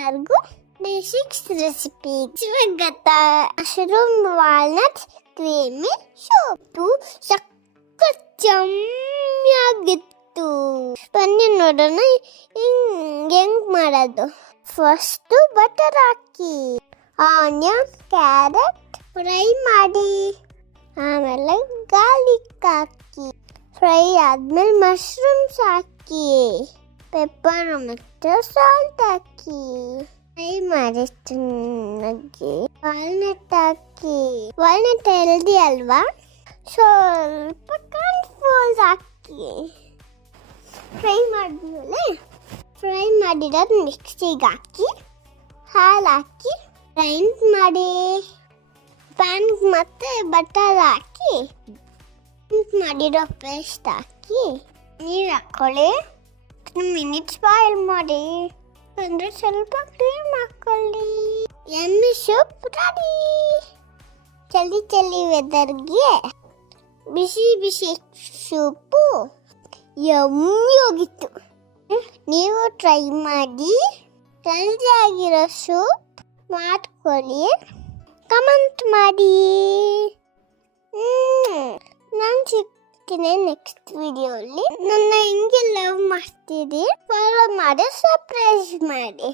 ಎಲ್ಲರಿಗೂ day 6 recipe ಗೊತ್ತಾ? Mushroom walnut creamy soup ಸಖತ್ ಯಮ್ಮಿಯಾಗಿತ್ತು. ಬನ್ನಿ ನೋಡೋಣ ಹೆಂಗ್ ಮಾಡೋದು. ಫಸ್ಟ್ ಬಟರ್ ಹಾಕಿ, ಆನಿಯನ್ ಕ್ಯಾರೆಟ್ ಫ್ರೈ ಮಾಡಿ, ಆಮೇಲೆ ಗಾರ್ಲಿಕ್ ಹಾಕಿ, ಫ್ರೈ ಆದ್ಮೇಲೆ ಮಶ್ರೂಮ್ಸ್ ಹಾಕಿ, ಪೆಪ್ಪರ್ ಮತ್ತು ಸಾಲ್ಟ್ ಹಾಕಿ, ಫ್ರೈ ಮಾಡಿ ಚೆನ್ನಾಗಿ. ವಾಲ್ನಟ್ ಹಾಕಿ, ವಾಲ್ನಟ್ ಹೆಲ್ದಿ ಅಲ್ವಾ, ಸ್ವಲ್ಪ ಕಾರ್ನ್ಫ್ಲೋರ್ ಹಾಕಿ ಫ್ರೈ ಮಾಡಿದ್ಮೇಲೆ ಫ್ರೈ ಮಾಡಿರೋದು ಮಿಕ್ಸಿಗೆ ಹಾಕಿ, ಹಾಲು ಹಾಕಿ ಗ್ರೈಂಡ್ ಮಾಡಿ, ಪ್ಯಾನ್ ಮತ್ತು ಬಟರ್ ಹಾಕಿ ಮಾಡಿರೋ ಪೇಸ್ಟ್ ಹಾಕಿ ನೀರು ಹಾಕ್ಕೊಳ್ಳಿ. 2 ಮಿನಿಟ್ಸ್ ಬಾಯ್ಲ್ ಮಾಡಿ, ಅಂದರೆ ಸ್ವಲ್ಪ ಕ್ರೀಮ್ ಹಾಕ್ಕೊಳ್ಳಿ. ಎಮ್ಮಿ ಸೂಪ್ ರೆಡಿ. ಚಳಿ ವೆದರ್ಗೆ ಬಿಸಿ ಬಿಸಿ ಸೂಪು ಯಮ್ಮಿ ಹೋಗಿತ್ತು. ನೀವು ಟ್ರೈ ಮಾಡಿ, ಹೆಲ್ದಿ ಆಗಿರೋ ಸೂಪ್ ಮಾಡ್ಕೊಳ್ಳಿ, ಕಮೆಂಟ್ ಮಾಡಿ. ನಾನು ಸಿಗ್ತೀನಿ ನೆಕ್ಸ್ಟ್ ವಿಡಿಯೋಲಿ. ನನ್ನ ಹೆಂಗೆ ಲವ್ ಮಾಡ್ತೀರಿ ಫಾಲೋ ಮಾಡಿ, ಸರ್ಪ್ರೈಸ್ ಮಾಡಿ.